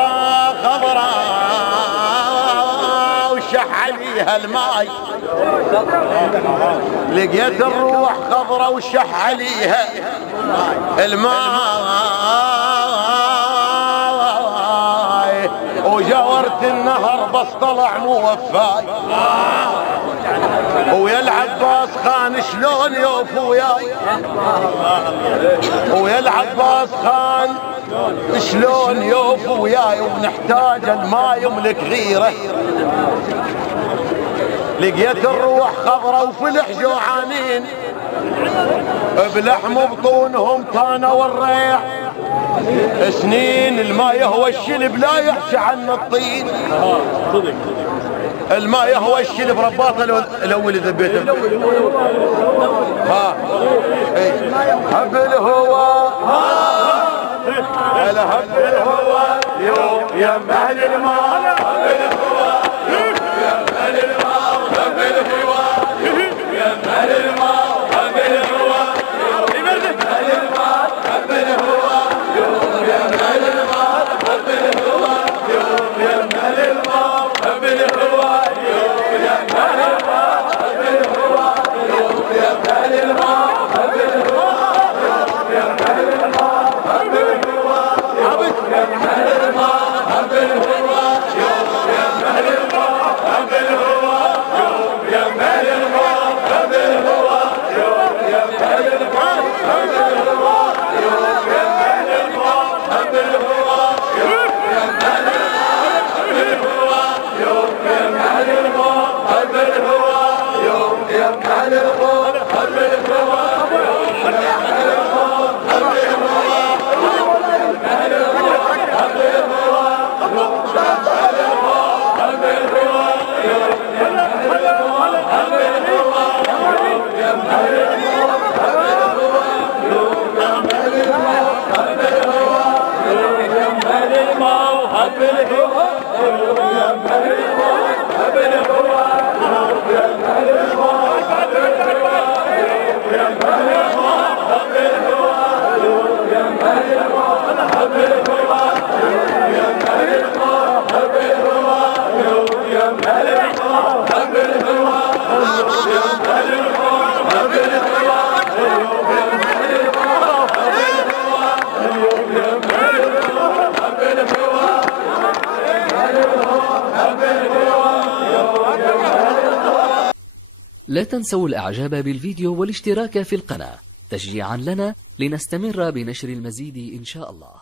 خضراء خضراء وشح عليها الماي. لقيت الروح خضراء وشح عليها الماي، وجاورت النهر بس طلع مو وفاي. ويا العباس خان شلون يوف وياي، ويا العباس خان شلون يوف وياي، وبنحتاج الماء يملك غيره. لقيت الروح خضرة وفلح جوعانين بلحم بطونهم كانوا الريع سنين. الماء يهوى الشلب لا يحكي عن الطين، الماء يهوى الشلب رباطه الاول ذبيته. ها اي هب الهوى هلا هب الهوى يوم يا اهل الماء، هب الهوى يا اهل الماء، هب الهوى يا اهل الماء، هب الهوى يا اهل الماء، هب الهوى يا اهل الماء، هب الهوى يا اهل الماء، هب الهوى يا اهل الماء، هب الهوى يا اهل الماء، هب الهوى يا اهل الماء، هب الهوى يا اهل الماء، هب الهوى يا اهل الماء، هب الهوى يا اهل الماء، هب الهوى يا اهل الماء، هب الهوى يا اهل الماء، هب الهوى يا اهل الماء، يا اهل الماء، هب الهوى يا اهل الماء، هب الهوى لا تنسوا الإعجاب بالفيديو والاشتراك في القناة تشجيعا لنا لنستمر بنشر المزيد إن شاء الله.